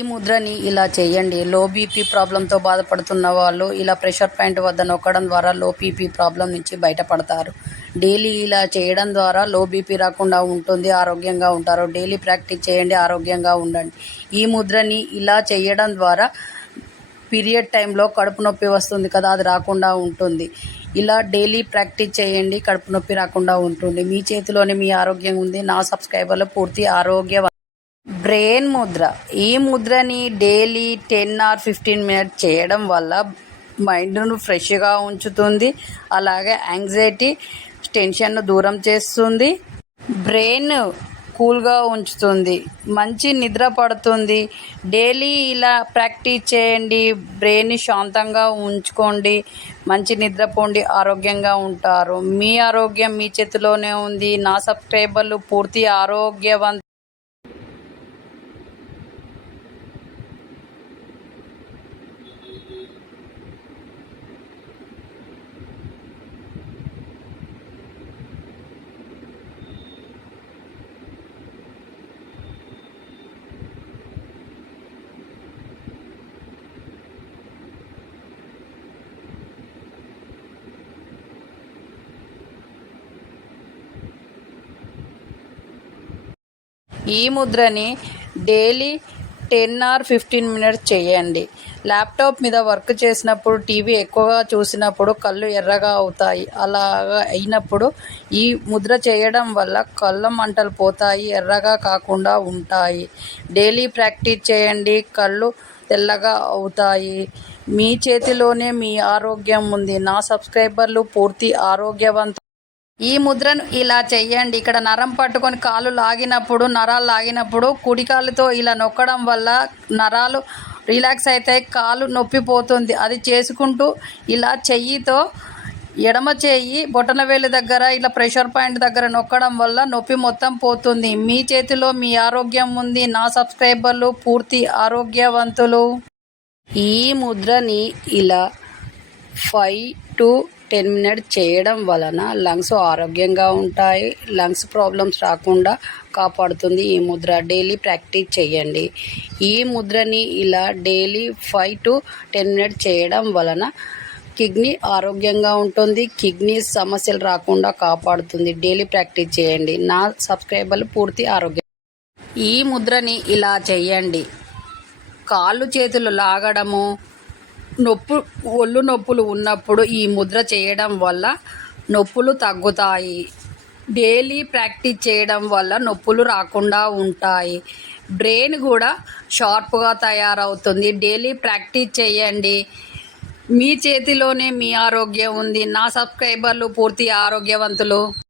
ఈ ముద్రని ఇలా చేయండి. లో బీపీ ప్రాబ్లంతో బాధపడుతున్న వాళ్ళు ఇలా ప్రెషర్ పాయింట్ వద్ద నొక్కడం ద్వారా లో బీపీ ప్రాబ్లం నుంచి బయటపడతారు. డైలీ ఇలా చేయడం ద్వారా లో బీపీ రాకుండా ఉంటుంది, ఆరోగ్యంగా ఉంటారు. డైలీ ప్రాక్టీస్ చేయండి, ఆరోగ్యంగా ఉండండి. ఈ ముద్రని ఇలా చేయడం ద్వారా పీరియడ్ టైంలో కడుపు నొప్పి వస్తుంది కదా, అది రాకుండా ఉంటుంది. ఇలా డైలీ ప్రాక్టీస్ చేయండి, కడుపు నొప్పి రాకుండా ఉంటుంది. మీ చేతిలోనే మీ ఆరోగ్యం ఉంది. నా సబ్స్క్రైబర్లు పూర్తి ఆరోగ్య బ్రెయిన్ ముద్ర. ఈ ముద్రని డైలీ 10 or 15 మినిట్స్ చేయడం వల్ల మైండ్ను ఫ్రెష్గా ఉంచుతుంది. అలాగే యాంగ్జైటీ, టెన్షన్ను దూరం చేస్తుంది. బ్రెయిన్ కూల్గా ఉంచుతుంది. మంచి నిద్ర పడుతుంది. డైలీ ఇలా ప్రాక్టీస్ చేయండి. బ్రెయిన్ని శాంతంగా ఉంచుకోండి. మంచి నిద్రపోండి, ఆరోగ్యంగా ఉంటారు. మీ ఆరోగ్యం మీ చేతిలోనే ఉంది. నా సబ్స్క్రైబర్లు పూర్తి ఆరోగ్యవంతులు. ఈ ముద్రని డైలీ 10 or 15 మినిట్స్ చేయండి. ల్యాప్టాప్ మీద వర్క్ చేసినప్పుడు, టీవీ ఎక్కువగా చూసినప్పుడు కళ్ళు ఎర్రగా అవుతాయి. అలాగా అయినప్పుడు ఈ ముద్ర చేయడం వల్ల కళ్ళ మంటలు పోతాయి, ఎర్రగా కాకుండా ఉంటాయి. డైలీ ప్రాక్టీస్ చేయండి, కళ్ళు తెల్లగా అవుతాయి. మీ చేతిలోనే మీ ఆరోగ్యం ఉంది. నా సబ్స్క్రైబర్లు పూర్తి ఆరోగ్యవంతులు. ఈ ముద్రను ఇలా చెయ్యండి. ఇక్కడ నరం పట్టుకొని నరాలు లాగినప్పుడు కుడి కాలుతో ఇలా నొక్కడం వల్ల నరాలు రిలాక్స్ అవుతాయి, కాలు నొప్పి పోతుంది. అది చేసుకుంటూ ఇలా చెయ్యితో ఎడమ చెయ్యి బొటనవేలు దగ్గర ఇలా ప్రెషర్ పాయింట్ దగ్గర నొక్కడం వల్ల నొప్పి మొత్తం పోతుంది. మీ చేతిలో మీ ఆరోగ్యం ఉంది. నా సబ్స్క్రైబర్లు పూర్తి ఆరోగ్యవంతులు. ఈ ముద్రని ఇలా 5 to 10 మినిట్స్ చేయడం వలన లంగ్స్ ఆరోగ్యంగా ఉంటాయి. లంగ్స్ ప్రాబ్లమ్స్ రాకుండా కాపాడుతుంది ఈ ముద్ర. డైలీ ప్రాక్టీస్ చేయండి. ఈ ముద్రని ఇలా డైలీ 5 to 10 మినిట్స్ చేయడం వలన కిడ్నీ ఆరోగ్యంగా ఉంటుంది. కిడ్నీ సమస్యలు రాకుండా కాపాడుతుంది. డైలీ ప్రాక్టీస్ చేయండి. నా సబ్స్క్రైబర్లు పూర్తి ఆరోగ్యం. ఈ ముద్రని ఇలా చేయండి. కాళ్ళు చేతులు లాగడము, ఒళ్ళు నొప్పులు ఉన్నప్పుడు ఈ ముద్ర చేయడం వల్ల నొప్పులు తగ్గుతాయి. డైలీ ప్రాక్టీస్ చేయడం వల్ల నొప్పులు రాకుండా ఉంటాయి. బ్రెయిన్ కూడా షార్ప్గా తయారవుతుంది. డైలీ ప్రాక్టీస్ చేయండి. మీ చేతిలోనే మీ ఆరోగ్యం ఉంది. నా సబ్స్క్రైబర్లు పూర్తి ఆరోగ్యవంతులు.